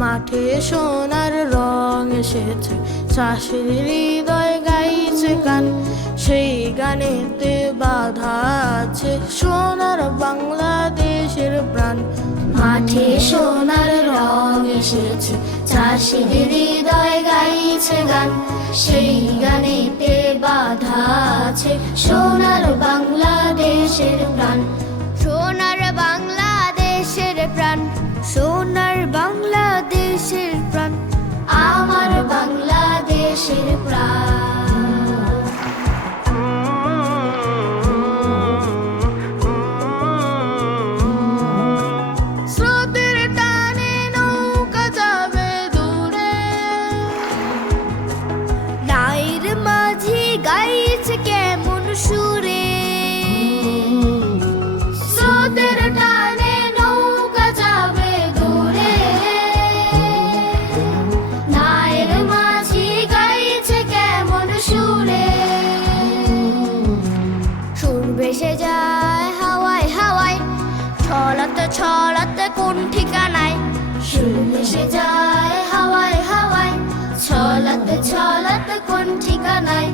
মাঠে সোনার রং এসেছে, চাষির হৃদয় গাইছে গান। সেই গানেতে বাধা আছে সোনার বাংলাদেশের প্রাণ। মাঠে সোনার রং এসেছে, চাষির হৃদয় গাইছে গান। সেই গানেতে বাধা আছে সোনার বাংলাদেশের প্রাণ। সোনার বাংলাদেশের ভেসে যায় হাওয়ায় হাওয়ায় ছড়াতে ছড়াতে কোন ঠিকানায়? সুর ভেসে যায় হাওয়ায় হাওয়ায়, ছলাতে ছলাতে কোন ঠিকানায়?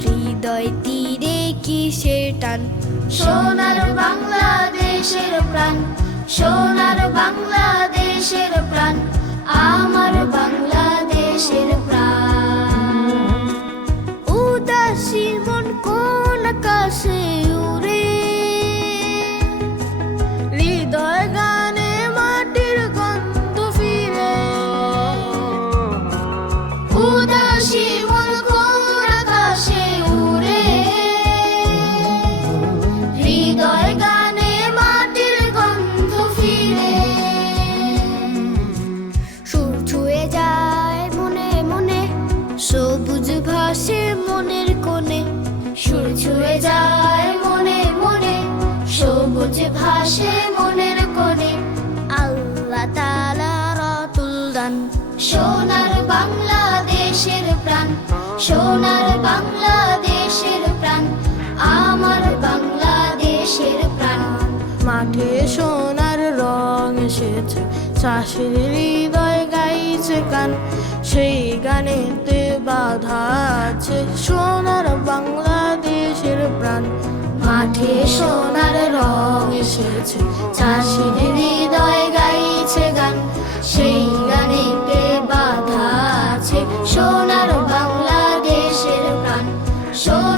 হৃদয় তীরে কিসের টান? সোনার বাংলাদেশের প্রাণ, সোনার বাংলাদেশের প্রাণ। সবুজ ভাসে মনের কোণে, সুর ছুঁয়ে যায় মনে মনে, সবুজ ভাসে মনের কোণে। আল্লাহ তালা রতুল দান, সোনার বাংলাদেশের প্রাণ, সোনার বাংলাদেশের প্রাণ, আমার বাংলাদেশের প্রাণ। মাঠে সোনার রং এসেছে, চাষির হৃদয় গাইছে গান সেই গানেতে বাধা আছে। সোনার বাংলাদেশের প্রাণ, মাঠে সোনার রং এসেছে। চাষিদের হৃদয় গাইছে গান, সেই গানেতে বাধা আছে। সোনার বাংলাদেশের প্রাণ, সোনার